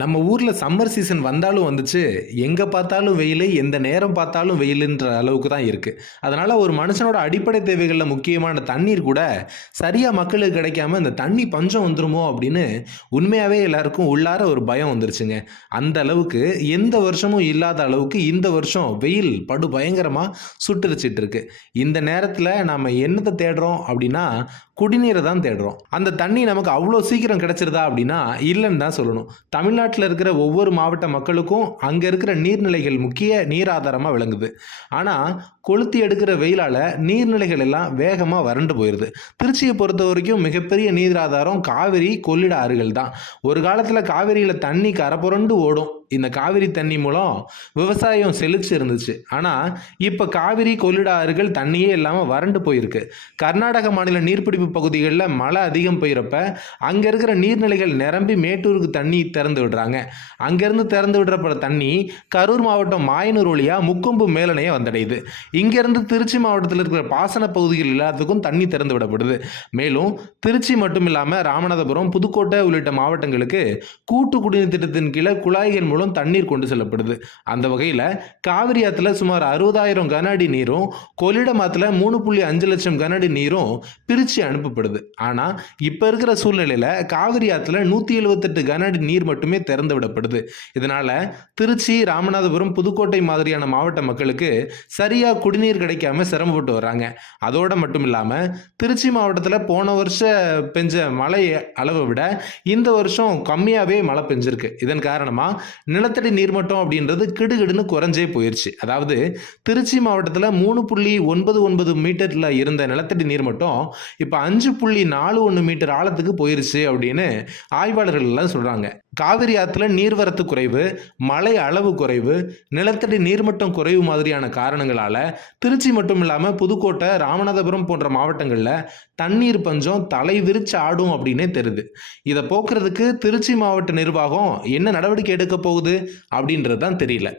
நம்ம ஊரில் summer season வந்தாலும் வந்துச்சு எங்கே பார்த்தாலும் வெயில் எந்த நேரம் பார்த்தாலும் வெயிலுன்ற அளவுக்கு தான் இருக்குது அதனால் ஒரு மனுஷனோட அடிப்படை தேவைகளில் முக்கியமான தண்ணீர் கூட சரியாக மக்களுக்கு கிடைக்காம இந்த தண்ணி பஞ்சம் வந்துருமோ அப்படின்னு உண்மையாகவே எல்லாருக்கும் உள்ளார ஒரு பயம் வந்துருச்சுங்க. அந்த அளவுக்கு எந்த வருஷமும் இல்லாத அளவுக்கு இந்த வருஷம் வெயில் படு பயங்கரமாக சுட்டுரிச்சிட்டு இருக்கு. இந்த நேரத்தில் நாம் என்னத்தை தேடுறோம் அப்படின்னா குடிநீரை தான் தேடுறோம். அந்த தண்ணி நமக்கு அவ்வளோ சீக்கிரம் கிடைச்சிருதா அப்படின்னா இல்லைன்னு தான் சொல்லணும். தமிழ்நாடு தமிழ்நாட்டில் இருக்கிற ஒவ்வொரு மாவட்ட மக்களுக்கும் அங்கே இருக்கிற நீர்நிலைகள் முக்கிய நீராதாரமாக விளங்குது. ஆனால் கொளுத்தி எடுக்கிற வெயிலால் நீர்நிலைகள் எல்லாம் வேகமாக வறண்டு போயிடுது திருச்சியை பொறுத்த வரைக்கும் மிகப்பெரிய நீர் ஆதாரம் காவிரி கொள்ளிட ஆறுகள் தான். ஒரு காலத்தில் காவிரியில் தண்ணி கரப்புரண்டு ஓடும். இந்த காவிரி தண்ணி மூலம் விவசாயம் செழிச்சு இருந்துச்சு. ஆனால் இப்போ காவிரி கொள்ளிடாறுகள் தண்ணியே இல்லாமல் வறண்டு போயிருக்கு. கர்நாடக மாநில நீர்பிடிப்பு பகுதிகளில் மழை அதிகம் போயிறப்ப அங்கே இருக்கிற நீர்நிலைகள் நிரம்பி மேட்டூருக்கு தண்ணி திறந்து விடுறாங்க. அங்கேருந்து திறந்து விடுறப்ப தண்ணி கரூர் மாவட்டம் மாயனூர் வழியாக முக்கொம்பு மேலனையை வந்தடையுது. இங்கேருந்து திருச்சி மாவட்டத்தில் இருக்கிற பாசன பகுதிகள் எல்லாத்துக்கும் தண்ணி திறந்து விடப்படுது. மேலும் திருச்சி மட்டும் இல்லாமல் ராமநாதபுரம் புதுக்கோட்டை உள்ளிட்ட மாவட்டங்களுக்கு கூட்டு குடிநீர் திட்டத்தின் கீழே குழாய்கள் மூலம் தண்ணீர் கொண்டு செல்லப்படுது. அந்த வகையில் காவிரி ஆற்றுல சுமார் அறுபதாயிரம் கன அடி நீரும் கொள்ளிடம் ஆற்றுல மூணு புள்ளி அஞ்சு லட்சம் கன அடி நீரும் பிரித்து அனுப்பப்படுது. ஆனால் இப்போ இருக்கிற சூழ்நிலையில் காவிரி ஆற்றுல நூற்றி எழுபத்தெட்டு கன அடி நீர் மட்டுமே திறந்து விடப்படுது. இதனால் திருச்சி ராமநாதபுரம் புதுக்கோட்டை மாதிரியான மாவட்ட மக்களுக்கு சரியாக குடிநீர் கிடைக்காம சிரமப்பட்டு வராங்க அதோட மட்டும் இல்லாமல் திருச்சி மாவட்டத்தில் போன வருஷம் பெஞ்ச மழை அளவை விட இந்த வருஷம் கம்மியாகவே மழை பெஞ்சிருக்கு. இதன் காரணமாக நிலத்தடி நீர்மட்டம் அப்படின்றது கிடுகிடுன்னு குறைஞ்சே போயிடுச்சு அதாவது திருச்சி மாவட்டத்தில் மூணு புள்ளி ஒன்பது ஒன்பது மீட்டரில் இருந்த நிலத்தடி நீர்மட்டம் இப்போ அஞ்சு புள்ளி நாலு ஒன்று மீட்டர் ஆழத்துக்கு போயிருச்சு அப்படின்னு ஆய்வாளர்கள் எல்லாம் சொல்கிறாங்க காவிரி ஆற்றுல நீர்வரத்து குறைவு மழை அளவு குறைவு நிலத்தடி நீர்மட்டம் குறைவு மாதிரியான காரணங்களால் திருச்சி மட்டும் இல்லாமல் புதுக்கோட்டை ராமநாதபுரம் போன்ற மாவட்டங்களில் தண்ணீர் பஞ்சம் தலை விரிச்சு ஆடும் அப்படின்னே தெரியுது. இதை போக்குறதுக்கு திருச்சி மாவட்ட நிர்வாகம் என்ன நடவடிக்கை எடுக்க போகுது அப்படின்றது தான் தெரியல.